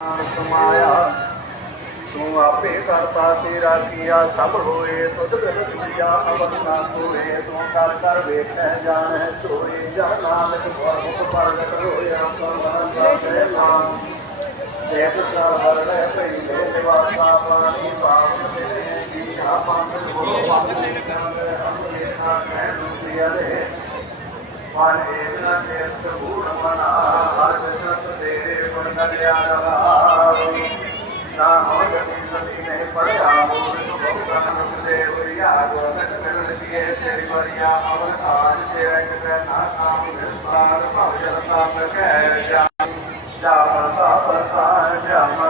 समाया तू आपे करता तेरा किया सब होए तुझ बिन दुनिया अवध ना सोए तू कर कर वेख जान सोए जब नानक मुख प्रगट होया देख सरवरण पहले निवासा पानी पावन तेरे जीना पंथ गुरु रे मन एक न तीर्थ भूल मना हर विशत तेरे गुण कल्या ना हो जमी सती ने पढ़ा देवरिया गोरख दिए तेरी बरिया अमर आज तेरा कृपा ना काम निस्तार भव जल ताप कह जा जामता प्रसाद जाम